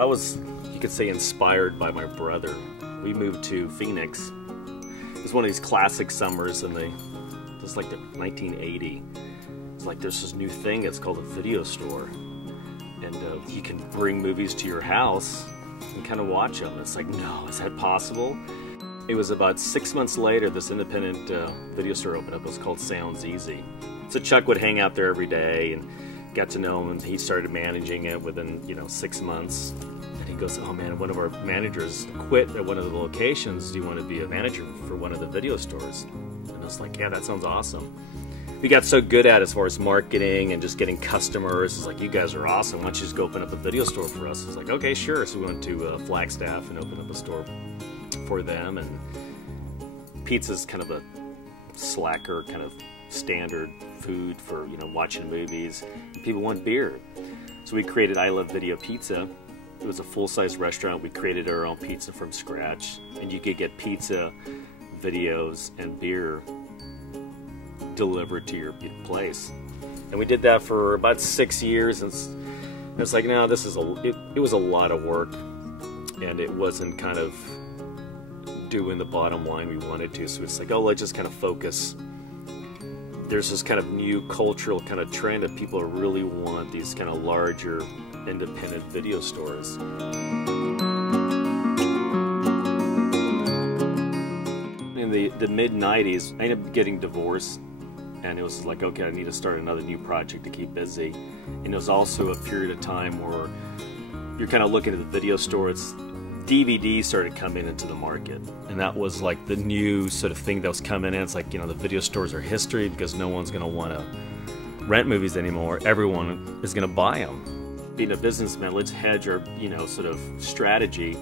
I was, you could say, inspired by my brother. We moved to Phoenix. It was one of these classic summers in it was like 1980. It's like there's this new thing, it's called a video store. And you can bring movies to your house and kind of watch them. It's like, no, is that possible? It was about 6 months later, this independent video store opened up. It was called Sounds Easy. So Chuck would hang out there every day and got to know him, and he started managing it within 6 months. And he goes, oh man, one of our managers quit at one of the locations. Do you want to be a manager for one of the video stores? And I was like, yeah, that sounds awesome. We got so good at it as far as marketing and just getting customers. It's like, you guys are awesome. Why don't you just go open up a video store for us? It's like, okay, sure. So we went to Flagstaff and opened up a store for them. And pizza's kind of a slacker, kind of standard food for watching movies. People want beer. So we created I Love Video Pizza. It was a full-size restaurant. We created our own pizza from scratch. And you could get pizza, videos, and beer delivered to your place. And we did that for about 6 years, and it's like, no, this is it was a lot of work, and it wasn't kind of doing the bottom line we wanted to. So it's like, oh, let's just kind of focus. There's this kind of new cultural kind of trend that people really want these kind of larger independent video stores. In the mid-90s, I ended up getting divorced. And it was like, okay, I need to start another new project to keep busy. And it was also a period of time where you're kind of looking at the video store. DVD started coming into the market. And that was like the new sort of thing that was coming in. It's like, the video stores are history because no one's going to want to rent movies anymore. Everyone is going to buy them. Being a businessman, let's hedge our, sort of strategy.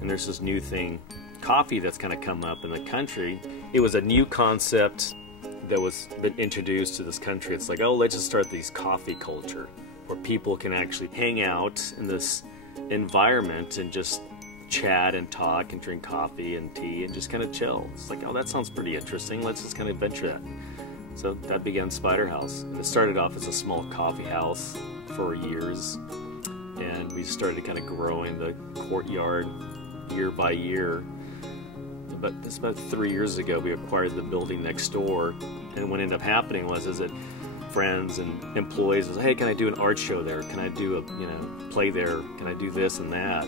And there's this new thing, coffee, that's kind of come up in the country. It was a new concept that was been introduced to this country. It's like, oh, let's just start this coffee culture where people can actually hang out in this environment and just chat and talk and drink coffee and tea and just kind of chill. It's like, oh, that sounds pretty interesting. Let's just kind of venture that. So that began Spider House. It started off as a small coffee house for years, and we started kind of growing the courtyard year by year. But it's about 3 years ago we acquired the building next door, and what ended up happening was that friends and employees was, hey, can I do an art show there? Can I do a play there? Can I do this and that?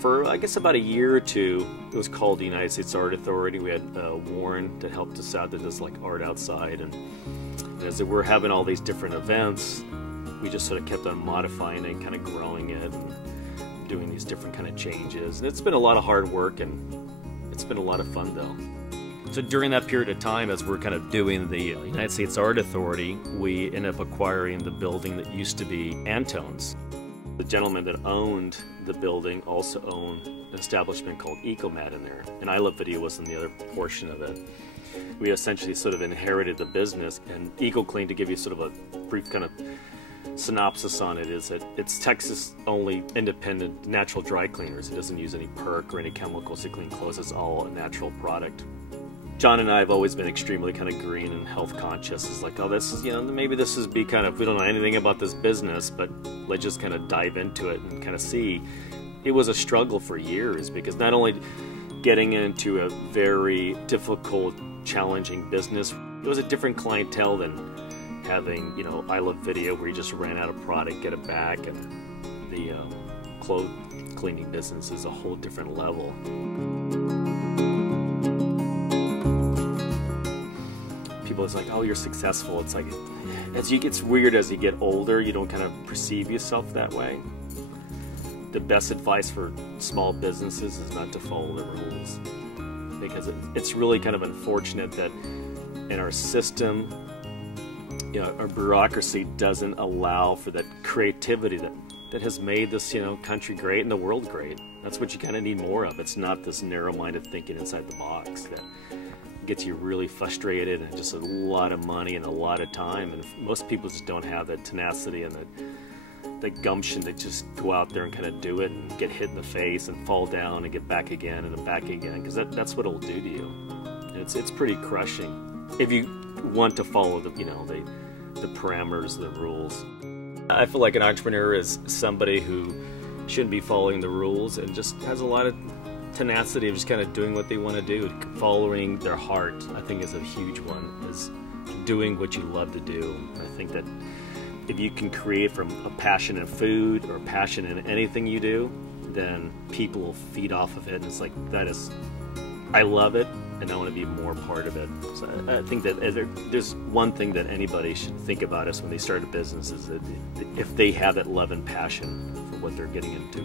For I guess about a year or two, it was called the United States Art Authority. We had Warren that helped us out, that does like art outside, and as we're having all these different events, we just sort of kept on modifying it, kind of growing it, and doing these different kind of changes. And it's been a lot of hard work, and it's been a lot of fun though. So during that period of time, as we're kind of doing the United States Art Authority, we ended up acquiring the building that used to be Antone's. The gentleman that owned the building also owned an establishment called Ecomat in there, and I Love Video was in the other portion of it. We essentially sort of inherited the business, and EcoClean, to give you sort of a brief kind of synopsis on it, is that it's Texas only independent natural dry cleaners. It doesn't use any perk or any chemicals to clean clothes. It's all a natural product. John and I have always been extremely kind of green and health conscious. It's like, oh, this is, maybe this is we don't know anything about this business, but let's just kind of dive into it and kind of see. It was a struggle for years, because not only getting into a very difficult, challenging business, it was a different clientele than having, I Love Video, where you just ran out of product, get it back, and the clothes cleaning business is a whole different level. People, it's like, oh, you're successful. It's like, it's weird as you get older, you don't kind of perceive yourself that way. The best advice for small businesses is not to follow the rules, because it's really kind of unfortunate that in our system, our bureaucracy doesn't allow for that creativity that has made this country great and the world great. That's what you kind of need more of. It's not this narrow-minded thinking inside the box that gets you really frustrated, and just a lot of money and a lot of time. And most people just don't have that tenacity and that gumption to just go out there and kind of do it and get hit in the face and fall down and get back again and then back again, because that's what it'll do to you. And it's pretty crushing if you want to follow the parameters, the rules. I feel like an entrepreneur is somebody who shouldn't be following the rules, and just has a lot of tenacity of just kind of doing what they want to do, following their heart. I think is a huge one, is doing what you love to do. I think that if you can create from a passion in food or passion in anything you do, then people will feed off of it, and it's like, that is, I love it and I want to be more part of it. So I think that there's one thing that anybody should think about is when they start a business, is that if they have that love and passion for what they're getting into.